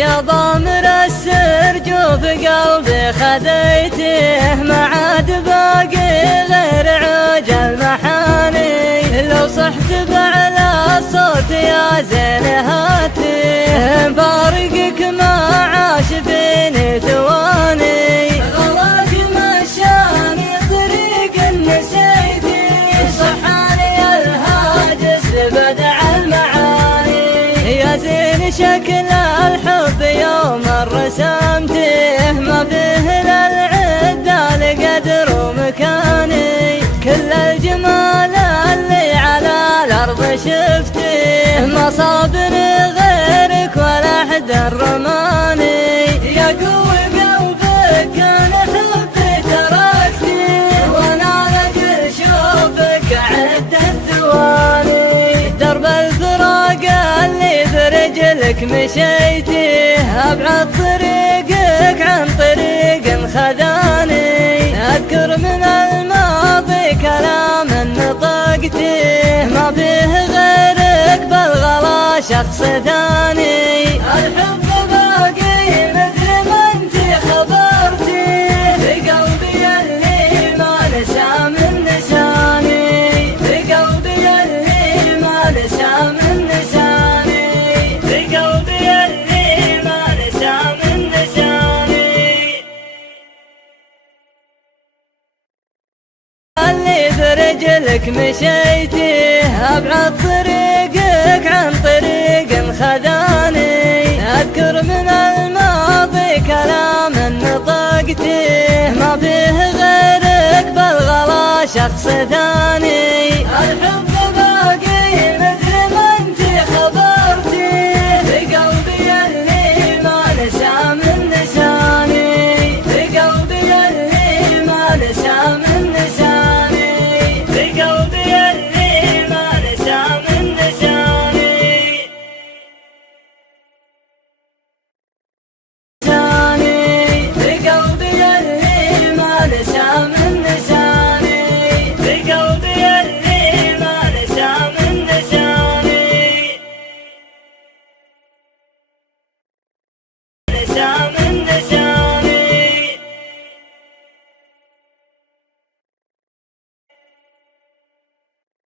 يا ضامر السرجوف قلبي خذيته ما عاد باقي غير عوج المحاني، لو صحت بعلى الصوت يا زين هاتي فارقك ما عاش فيني ثواني، غلاك مشاني طريق نسيتي صحاني الهاجس بدع المعاني، يا زين شكل الحب يوم رسمته ما فيه للعدال قدر ومكاني، كل الجمال اللي على الأرض شفته ما صابني غيرك ولا أحد رماني، يا قوي قلبك كان حبي تركتي وانا لجل شوفك أعد الثواني، درب الفراق اللي برجلك مشيته أبعد طريقك عن طريق خذاني، أذكر من الماضي كلام نطقته ما فيه غيرك بالغلا شخص ثاني، الحب باقي مثل ما انت خبرتي في قلبي اللي ما نسى من نساني، في قلبي اللي ما نسى من نساني، في قلبي اللي ما نسى من نساني، اللي برجلك مشيته أبعد طريقك عن طريق خذاني، أذكر من الماضي كلام نطقته ما فيه غيرك بالغلا شخص ثاني، الحب باقي مثل ما انت خبرتي في قلبي اللي ما نسى من نساني، في قلبي اللي ما نسى من نساني، في قلبي اللي ما نسى من نساني، في قلبي اللي ما نسى من نساني، في قلبي اللي ما نسى من نساني.